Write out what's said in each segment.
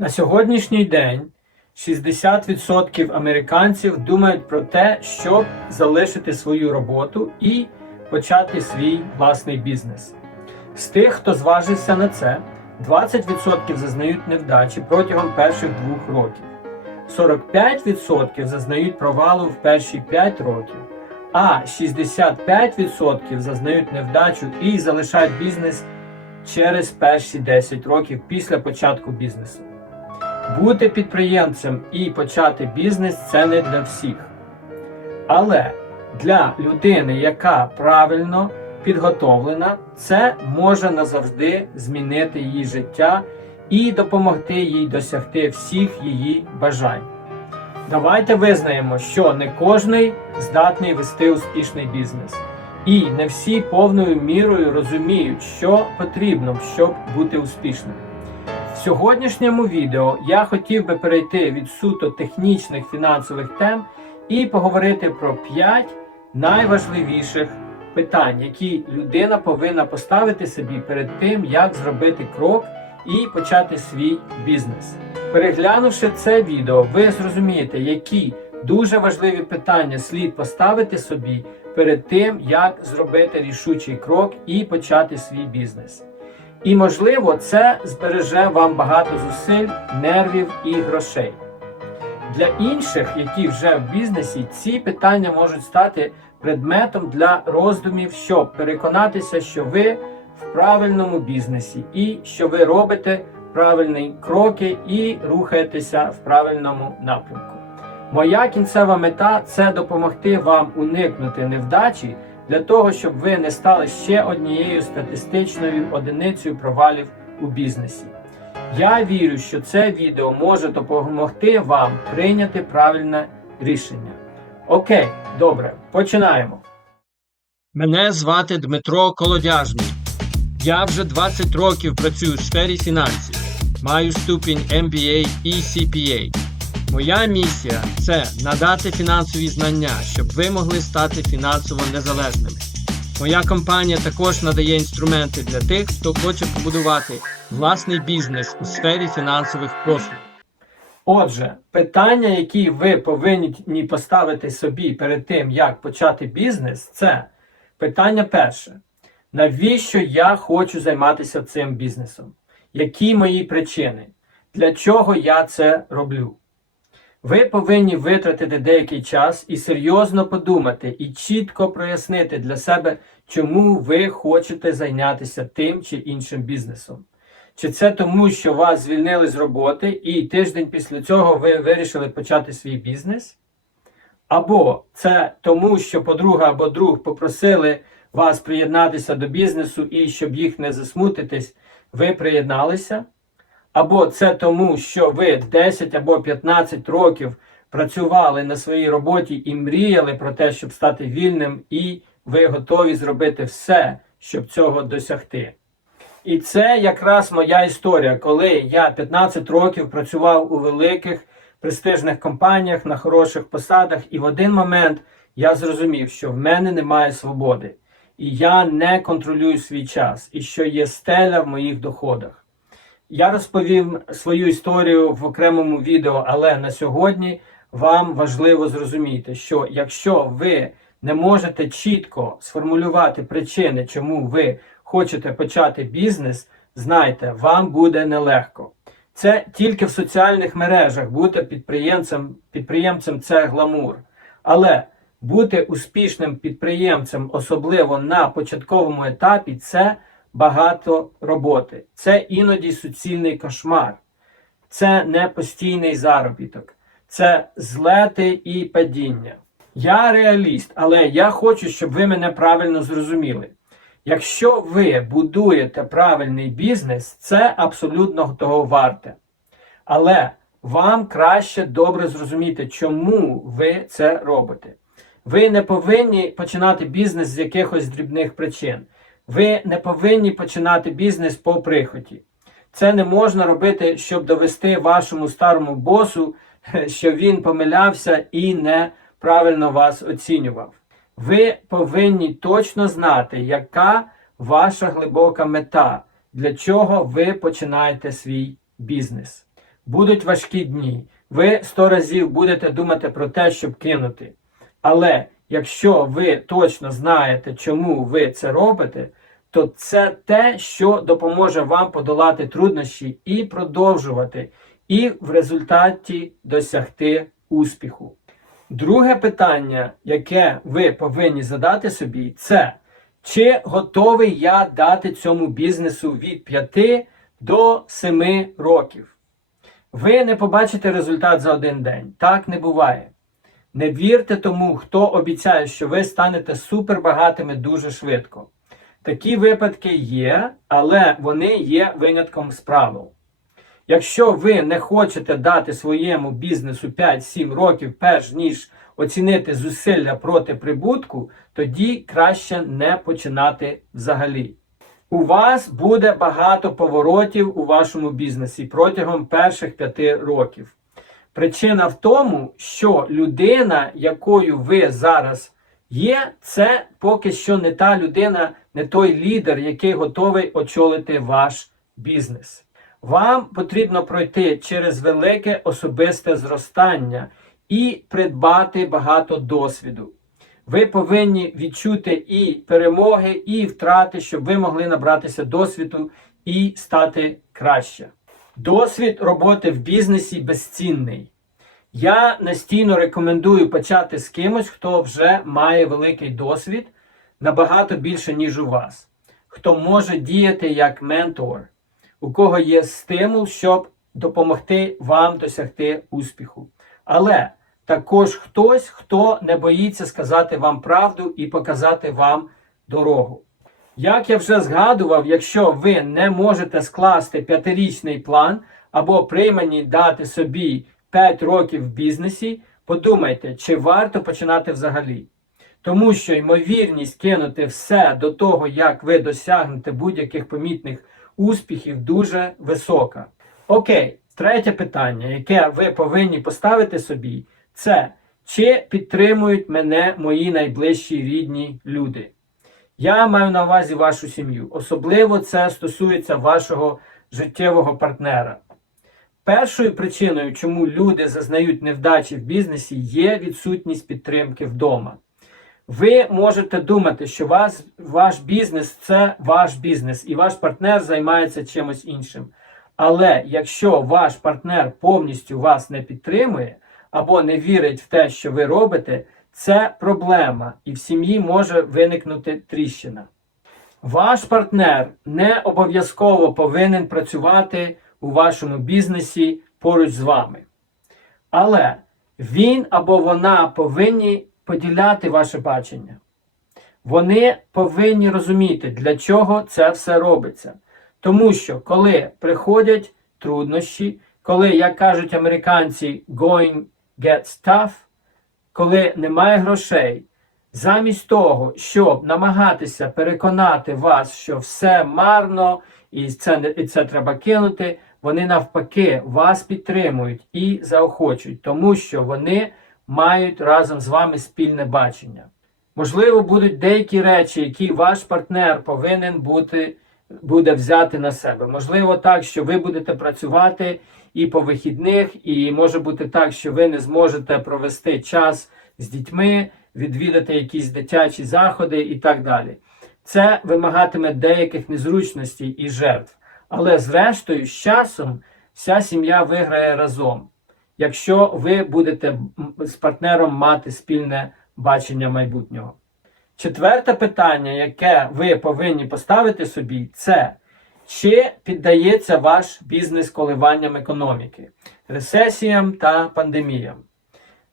На сьогоднішній день 60% американців думають про те, щоб залишити свою роботу і почати свій власний бізнес. З тих, хто зважився на це, 20% зазнають невдачі протягом перших двох років, 45% зазнають провалу в перші 5 років, а 65% зазнають невдачу і залишають бізнес через перші 10 років після початку бізнесу. Бути підприємцем і почати бізнес це не для всіх. Але для людини, яка правильно підготовлена, це може назавжди змінити її життя і допомогти їй досягти всіх її бажань. Давайте визнаємо, що не кожний здатний вести успішний бізнес, і не всі повною мірою розуміють, що потрібно, щоб бути успішним. В сьогоднішньому відео я хотів би перейти від суто технічних фінансових тем і поговорити про 5 найважливіших питань, які людина повинна поставити собі перед тим, як зробити крок і почати свій бізнес. Переглянувши це відео, ви зрозумієте, які дуже важливі питання слід поставити собі перед тим, як зробити рішучий крок і почати свій бізнес. І, можливо, це збереже вам багато зусиль, нервів і грошей. Для інших, які вже в бізнесі, ці питання можуть стати предметом для роздумів, щоб переконатися, що ви в правильному бізнесі і що ви робите правильні кроки і рухаєтеся в правильному напрямку. Моя кінцева мета це допомогти вам уникнути невдачі для того, щоб ви не стали ще однією статистичною одиницею провалів у бізнесі. Я вірю, що це відео може допомогти вам прийняти правильне рішення. Окей, добре, починаємо. Мене звати Дмитро Колодяжний. Я вже 20 років працюю в сфері фінансів. Маю ступінь MBA і CPA. Моя місія це надати фінансові знання, щоб ви могли стати фінансово незалежними. Моя компанія також надає інструменти для тих, хто хоче побудувати власний бізнес у сфері фінансових послуг. Отже, питання, які ви повинні поставити собі перед тим, як почати бізнес, це питання перше. Навіщо я хочу займатися цим бізнесом? Які мої причини? Для чого я це роблю? Ви повинні витратити деякий час і серйозно подумати і чітко прояснити для себе, чому ви хочете зайнятися тим чи іншим бізнесом. Чи це тому, що вас звільнили з роботи, і тиждень після цього ви вирішили почати свій бізнес? Або це тому, що подруга або друг попросили вас приєднатися до бізнесу і щоб їх не засмутитись, ви приєдналися? Або це тому, що ви 10 або 15 років працювали на своїй роботі і мріяли про те, щоб стати вільним, і ви готові зробити все, щоб цього досягти. І це якраз моя історія, коли я 15 років працював у великих престижних компаніях на хороших посадах, і в один момент я зрозумів, що в мене немає свободи, і я не контролюю свій час, і що є стеля в моїх доходах. Я розповім свою історію в окремому відео, але на сьогодні вам важливо зрозуміти, що якщо ви не можете чітко сформулювати причини, чому ви хочете почати бізнес, знайте, вам буде нелегко. Це тільки в соціальних мережах бути підприємцем, підприємцем це гламур. Але бути успішним підприємцем, особливо на початковому етапі, це багато роботи. Це іноді суцільний кошмар, це не постійний заробіток, це злети і падіння. Я реаліст, але я хочу, щоб ви мене правильно зрозуміли. Якщо ви будуєте правильний бізнес, це абсолютно того варте. Але вам краще добре зрозуміти, чому ви це робите. Ви не повинні починати бізнес з якихось дрібних причин. Ви не повинні починати бізнес по прихоті. Це не можна робити, щоб довести вашому старому босу, що він помилявся і неправильно вас оцінював. Ви повинні точно знати, яка ваша глибока мета, для чого ви починаєте свій бізнес. Будуть важкі дні. Ви сто разів будете думати про те, щоб кинути. Але якщо ви точно знаєте, чому ви це робите, то це те, що допоможе вам подолати труднощі і продовжувати, і в результаті досягти успіху. Друге питання, яке ви повинні задати собі, це чи готовий я дати цьому бізнесу від 5 до 7 років? Ви не побачите результат за один день. Так не буває. Не вірте тому, хто обіцяє, що ви станете супербагатими дуже швидко. Такі випадки є, але вони є винятком з правил. Якщо ви не хочете дати своєму бізнесу 5-7 років, перш ніж оцінити зусилля проти прибутку, тоді краще не починати взагалі. У вас буде багато поворотів у вашому бізнесі протягом перших 5 років. Причина в тому, що людина, якою ви зараз є, це поки що не та людина, не той лідер, який готовий очолити ваш бізнес. Вам потрібно пройти через велике особисте зростання і придбати багато досвіду. Ви повинні відчути і перемоги, і втрати, щоб ви могли набратися досвіду і стати краще. Досвід роботи в бізнесі безцінний. Я настійно рекомендую почати з кимось, хто вже має великий досвід набагато більше, ніж у вас, хто може діяти як ментор, у кого є стимул, щоб допомогти вам досягти успіху. Але також хтось, хто не боїться сказати вам правду і показати вам дорогу. Як я вже згадував, якщо ви не можете скласти п'ятирічний план або приймані дати собі 5 років в бізнесі, подумайте, чи варто починати взагалі. Тому що ймовірність кинути все до того, як ви досягнете будь-яких помітних успіхів, дуже висока. Окей, третє питання, яке ви повинні поставити собі, це чи підтримують мене мої найближчі рідні люди. Я маю на увазі вашу сім'ю. Особливо це стосується вашого життєвого партнера. Першою причиною, чому люди зазнають невдачі в бізнесі, є відсутність підтримки вдома. Ви можете думати, що вас, ваш бізнес це ваш бізнес, і ваш партнер займається чимось іншим. Але якщо ваш партнер повністю вас не підтримує або не вірить в те, що ви робите, це проблема, і в сім'ї може виникнути тріщина. Ваш партнер не обов'язково повинен працювати у вашому бізнесі поруч з вами. Але він або вона повинні поділяти ваше бачення. Вони повинні розуміти, для чого це все робиться. Тому що, коли приходять труднощі, коли, як кажуть американці, going gets tough, коли немає грошей, замість того, щоб намагатися переконати вас, що все марно і це, і це треба кинути, вони навпаки вас підтримують і заохочують, тому що вони мають разом з вами спільне бачення. Можливо, будуть деякі речі, які ваш партнер повинен бути, буде взяти на себе. Можливо, так, що ви будете працювати і по вихідних, і може бути так, що ви не зможете провести час з дітьми, відвідати якісь дитячі заходи і так далі. Це вимагатиме деяких незручностей і жертв. Але зрештою, з часом вся сім'я виграє разом, якщо ви будете з партнером мати спільне бачення майбутнього. Четверте питання, яке ви повинні поставити собі, це чи піддається ваш бізнес коливанням економіки, рецесіям та пандеміям.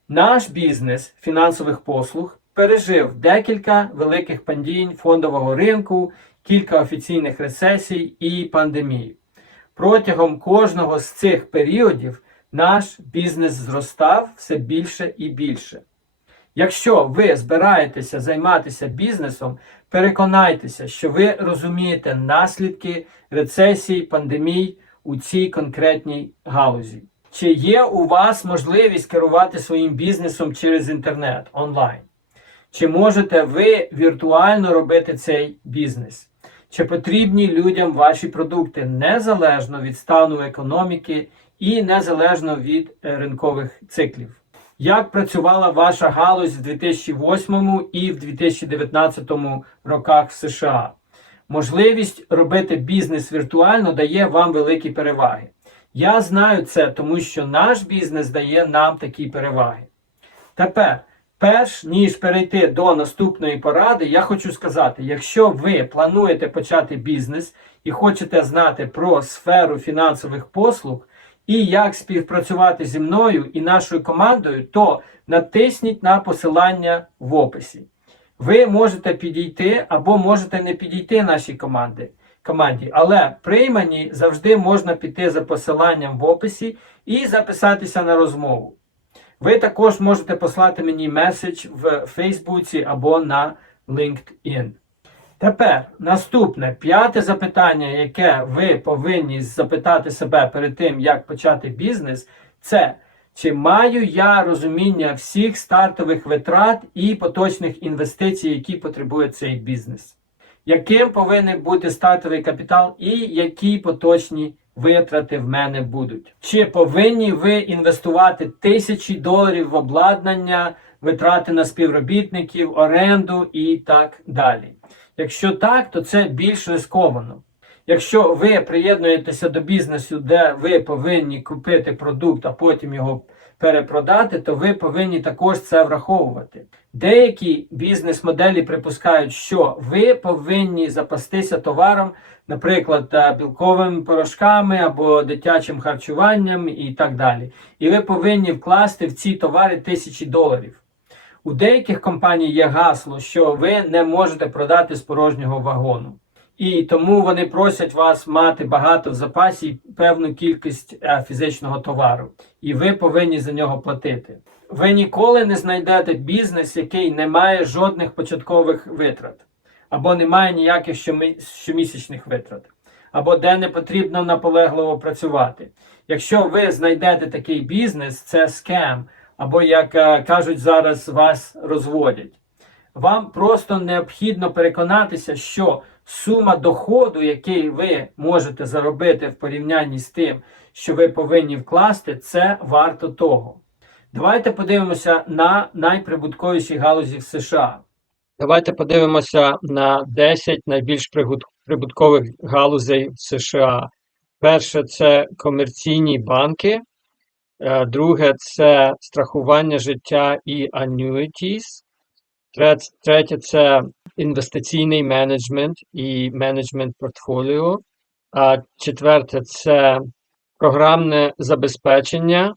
Наш бізнес фінансових послуг пережив декілька великих падінь фондового ринку, кілька офіційних рецесій і пандемії. Протягом кожного з цих періодів наш бізнес зростав все більше і більше. Якщо ви збираєтеся займатися бізнесом, переконайтеся, що ви розумієте наслідки рецесій, пандемій у цій конкретній галузі. Чи є у вас можливість керувати своїм бізнесом через інтернет онлайн? Чи можете ви віртуально робити цей бізнес? Чи потрібні людям ваші продукти незалежно від стану економіки і незалежно від е, ринкових циклів. Як працювала ваша галузь в 2008 і в 2019 роках в США? Можливість робити бізнес віртуально дає вам великі переваги. Я знаю це, тому що наш бізнес дає нам такі переваги. Тепер, перш ніж перейти до наступної поради, я хочу сказати: якщо ви плануєте почати бізнес і хочете знати про сферу фінансових послуг і як співпрацювати зі мною і нашою командою, то натисніть на посилання в описі. Ви можете підійти або можете не підійти нашій команді, команді, але приймані завжди можна піти за посиланням в описі і записатися на розмову. Ви також можете послати мені меседж в Фейсбуці або на LinkedIn. Тепер наступне п'яте запитання, яке ви повинні запитати себе перед тим, як почати бізнес, це чи маю я розуміння всіх стартових витрат і поточних інвестицій, які потребує цей бізнес? Яким повинен бути стартовий капітал і які поточні витрати в мене будуть? Чи повинні ви інвестувати тисячі доларів в обладнання, витрати на співробітників, оренду і так далі? Якщо так, то це більш рисковано. Якщо ви приєднуєтеся до бізнесу, де ви повинні купити продукт, а потім його перепродати, то ви повинні також це враховувати. Деякі бізнес-моделі припускають, що ви повинні запастися товаром, наприклад, білковими порошками або дитячим харчуванням і так далі. І ви повинні вкласти в ці товари тисячі доларів. У деяких компаній є гасло, що ви не можете продати з порожнього вагону. І тому вони просять вас мати багато в запасі певну кількість е, фізичного товару, і ви повинні за нього платити. Ви ніколи не знайдете бізнес, який не має жодних початкових витрат, або не має ніяких щомісячних витрат, або де не потрібно наполегливо працювати. Якщо ви знайдете такий бізнес, це скем, або як е, кажуть зараз, вас розводять. Вам просто необхідно переконатися, що сума доходу, який ви можете заробити в порівнянні з тим, що ви повинні вкласти, це варто того. Давайте подивимося на найприбутковіші галузі в США. Давайте подивимося на 10 найбільш прибуткових галузей в США. Перше це комерційні банки. Е, Друге це страхування життя і annuities. Третє це інвестиційний менеджмент і менеджмент портфоліо. А четверте це програмне забезпечення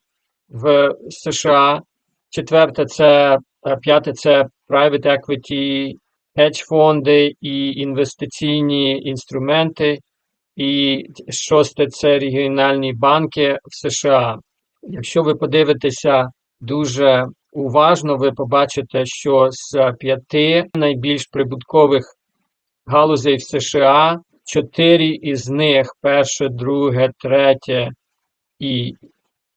в США. Четверте це е, п'яте це private equity, hedge фонди і інвестиційні інструменти. І шосте це регіональні банки в США. Якщо ви подивитеся дуже уважно, ви побачите, що з п'яти найбільш прибуткових галузей в США, чотири із них, перше, друге, третє і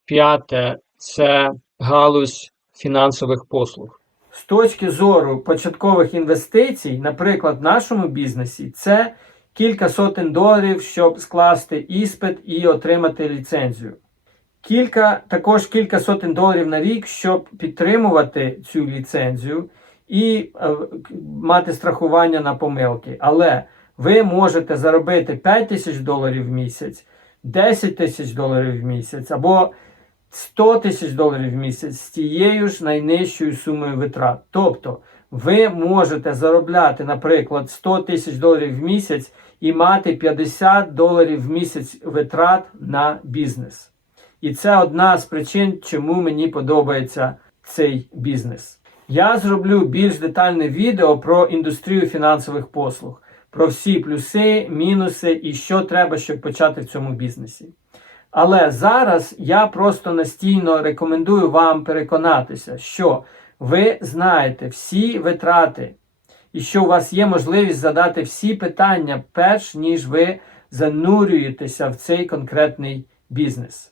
п'яте це галузь фінансових послуг. З точки зору початкових інвестицій, наприклад, в нашому бізнесі, це кілька сотень доларів, щоб скласти іспит і отримати ліцензію. Кілька, також кілька сотень доларів на рік, щоб підтримувати цю ліцензію і е, мати страхування на помилки. Але ви можете заробити 5 тисяч доларів в місяць, 10 тисяч доларів в місяць або 100 тисяч доларів в місяць з тією ж найнижчою сумою витрат. Тобто ви можете заробляти, наприклад, 100 тисяч доларів в місяць і мати 50 доларів в місяць витрат на бізнес. І це одна з причин, чому мені подобається цей бізнес. Я зроблю більш детальне відео про індустрію фінансових послуг, про всі плюси, мінуси і що треба, щоб почати в цьому бізнесі. Але зараз я просто настійно рекомендую вам переконатися, що ви знаєте всі витрати, і що у вас є можливість задати всі питання, перш ніж ви занурюєтеся в цей конкретний бізнес.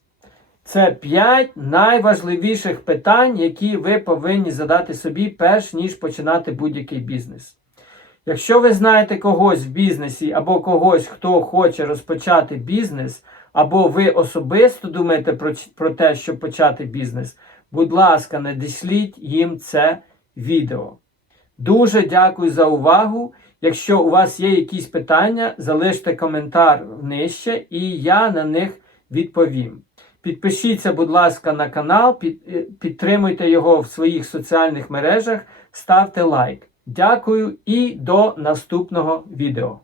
Це 5 найважливіших питань, які ви повинні задати собі, перш ніж починати будь-який бізнес. Якщо ви знаєте когось в бізнесі або когось, хто хоче розпочати бізнес, або ви особисто думаєте про, про те, щоб почати бізнес, будь ласка, надішліть їм це відео. Дуже дякую за увагу. Якщо у вас є якісь питання, залиште коментар нижче і я на них відповім. Підпишіться, будь ласка, на канал, під- е, підтримуйте його в своїх соціальних мережах, ставте лайк. Дякую і до наступного відео.